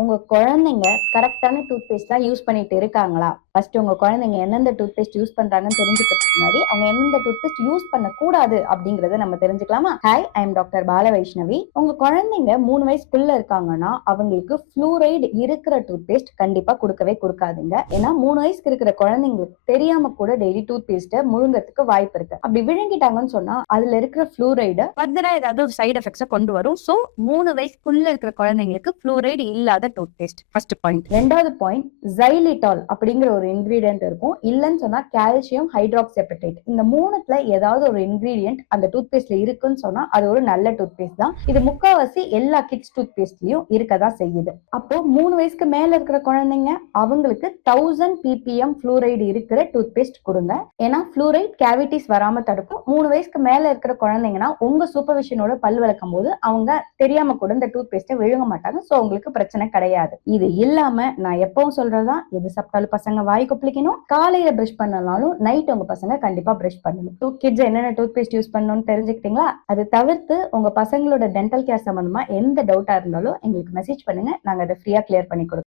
உங்க குழந்தைங்க கரெக்டான டூத் பேஸ்ட் தான் யூஸ் பண்ணிட்டு இருக்காங்களா? ஃபர்ஸ்ட் உங்க குழந்தைங்க எந்தெந்த டூத் பேஸ்ட் யூஸ் பண்றாங்கன்னு தெரிஞ்சுக்கிறதுக்கு முன்னாடி, அவங்க எந்தெந்த டூத் பேஸ்ட் யூஸ் பண்ணக்கூடாது அப்படிங்கிறத நம்ம தெரிஞ்சுக்கலாமா? ஹாய், ஐ எம் டாக்டர் பால வைஷ்ணவி. உங்க குழந்தைங்க 3 வயசுக்குள்ள இருக்காங்கன்னா, அவங்களுக்கு ஃப்ளூரைடு இருக்கிற டூத் பேஸ்ட் கண்டிப்பா குடுக்கவே குடுக்காதீங்க. ஏன்னா 3 வயசுக்கு இருக்கிற குழந்தைங்களுக்கு தெரியாம கூட டெய்லி டூத் பேஸ்ட்டை முழுங்கறதுக்கு வாய்ப்பு இருக்கு. அப்படி விழுங்கிட்டாங்கன்னு சொன்னா, அதுல இருக்கிற ஃப்ளூரைடு ஃபர்தரா ஏதாவது ஒரு சைடு எஃபெக்ட்ஸை கொண்டு வரும். ஸோ 3 வயசுக்குள்ள இருக்கிற குழந்தைங்களுக்கு ஃப்ளூரைடு இல்லாத டூத் பேஸ்ட் ஃபர்ஸ்ட் பாயிண்ட். ரெண்டாவது பாயிண்ட், xylitol அப்படிங்கிற ஒரு இன்கிரீடியன்ட் இருக்கும். இல்லன்னு சொன்னா கால்சியம் ஹைட்ராக்சிஅப்படைட். இந்த மூணுத்துல ஏதாவது ஒரு இன்கிரீடியன்ட் அந்த டூத் பேஸ்ட்ல இருக்குன்னு சொன்னா அது ஒரு நல்ல டூத் பேஸ்ட் தான். இது முக்காவாசி எல்லா கிட்ஸ் டூத் பேஸ்ட்லயும் இருக்கதான் செய்யுது. அப்போ 3 வயசுக்கு மேல இருக்கிற குழந்தைங்க அவங்களுக்கு 1000 ppm ஃப்ளூரைடு இருக்கிற டூத் பேஸ்ட் கொடுங்க. ஏன்னா ஃப்ளூரைட் கேவிட்டிஸ் வராம தடுக்கும். 3 வயசுக்கு மேல இருக்கிற குழந்தைங்கன்னா உங்க சூப்பர்விஷனோட பல் விளக்கும் போது அவங்க தெரியாம கூட இந்த டூத் பேஸ்ட்டை விழுங்க மாட்டாங்க. சோ உங்களுக்கு பிரச்சனை கிடையாது. இது இல்லாம நான் எப்பவும் சொல்றதுதான், எது சாப்பிட்டாலும் பசங்க வாய் கொப்பளிக்கணும். காலையில பிரஷ் பண்ணனாலும் நைட் உங்க பசங்க கண்டிப்பா பிரஷ் பண்ணணும். கிட்ஸ் என்னென்ன டூத் பேஸ்ட் யூஸ் பண்ணணும்னு தெரிஞ்சுக்கிட்டீங்களா? அது தவிர்த்து உங்க பசங்களோட டென்டல் கேர் சம்பந்தமா எந்த டவுட்டா இருந்தாலும் எங்களுக்கு மெசேஜ் பண்ணுங்க. நாங்க அதை ஃப்ரீயா கிளியர் பண்ணி கொடுப்போம்.